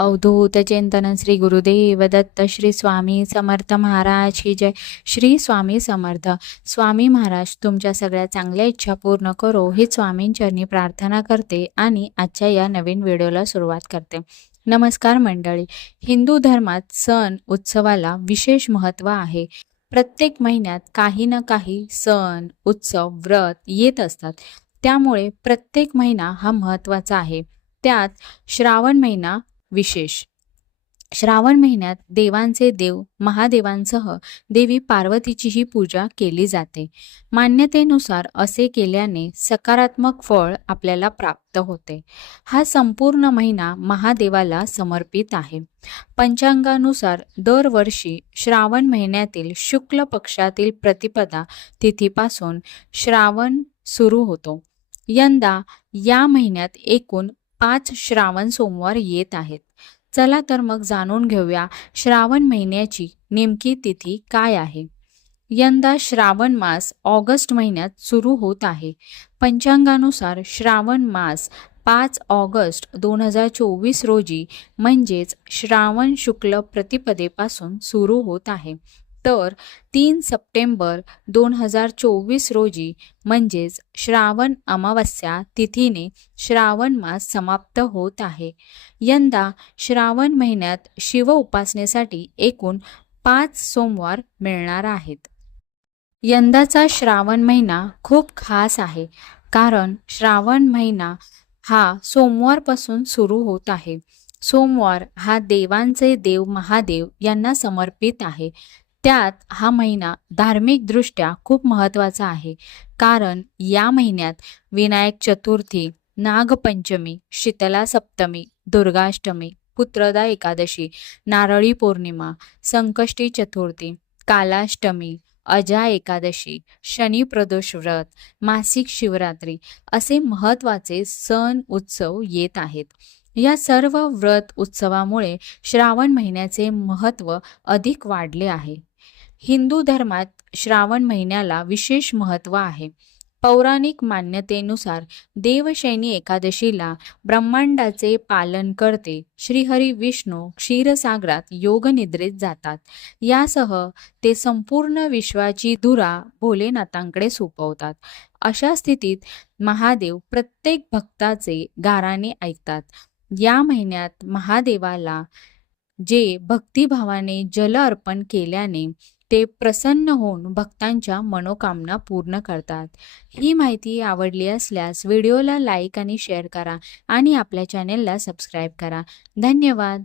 अवधूत चिंतन श्री गुरुदेव दत्त श्री स्वामी समर्थ महाराज की जय. श्री स्वामी समर्थ. स्वामी महाराज तुमच्या सगळ्या चांगल्या इच्छा पूर्ण करो ही स्वामींचरणी प्रार्थना करते आणि आजच्या या नवीन व्हिडिओला सुरुवात करते. नमस्कार मंडळी. हिंदू धर्मात सण उत्सवाला विशेष महत्त्व आहे. प्रत्येक महिन्यात काही ना काही सण उत्सव व्रत येत असतात. त्यामुळे प्रत्येक महिना हा महत्त्वाचा आहे. त्यात श्रावण महिना विशेष. श्रावण महिन्यात देवांचे देव महादेवांसह देवी पार्वतीचीही पूजा केली जाते. मान्यतेनुसार असे केल्याने सकारात्मक फळ आपल्याला प्राप्त होते. हा संपूर्ण महिना महादेवाला समर्पित आहे. पंचांगानुसार दरवर्षी श्रावण महिन्यातील शुक्ल पक्षातील प्रतिपदा तिथीपासून श्रावण सुरू होतो. यंदा या महिन्यात एकूण 5 श्रावण सोमवार येत आहेत. चला तर मग जाणून घेऊया श्रावण महिन्याची नेमकी तिथी काय आहे. यंदा श्रावण मास ऑगस्ट महिन्यात सुरू होत आहे. पंचांगानुसार श्रावण मास 5 ऑगस्ट 2024 रोजी म्हणजेच श्रावण शुक्ल प्रतिपदेपासून सुरू होत आहे. तर 3 सप्टेंबर 2024 रोजी म्हणजेच श्रावण अमावस्या तिथीने श्रावण मास समाप्त होत आहे. यंदा श्रावण महिन्यात शिव उपासनेसाठी एकूण 5 सोमवार मिळणार आहेत. यंदाचा श्रावण महिना खूप खास आहे, कारण श्रावण महिना हा सोमवारपासून सुरू होत आहे. सोमवार हा देवांचे देव महादेव यांना समर्पित आहे. त्यात हा महिना धार्मिकदृष्ट्या खूप महत्त्वाचा आहे, कारण या महिन्यात विनायक चतुर्थी, नागपंचमी, शीतला सप्तमी, दुर्गाष्टमी, पुत्रदा एकादशी, नारळी पौर्णिमा, संकष्टी चतुर्थी, कालाष्टमी, अजा एकादशी, शनी प्रदोष व्रत, मासिक शिवरात्री असे महत्त्वाचे सण उत्सव येत आहेत. या सर्व व्रत उत्सवामुळे श्रावण महिन्याचे महत्त्व अधिक वाढले आहे. हिंदू धर्मात श्रावण महिन्याला विशेष महत्त्व आहे. पौराणिक मान्यतेनुसार देवशयनी एकादशीला ब्रह्मांडाचे पालन करते श्रीहरी विष्णू क्षीरसागरात योगनिद्रेत जातात. यासह ते संपूर्ण विश्वाची धुरा भोलेनाथांकडे सोपवतात. अशा स्थितीत महादेव प्रत्येक भक्ताचे गाराणे ऐकतात. या महिन्यात महादेवाला जे भक्तिभावाने जल अर्पण केल्याने ते प्रसन्न होऊन भक्तांच्या मनोकामना पूर्ण करतात. ही माहिती आवडली असल्यास व्हिडिओला लाईक आणि शेअर करा आणि आपल्या चॅनेलला सबस्क्राईब करा. धन्यवाद.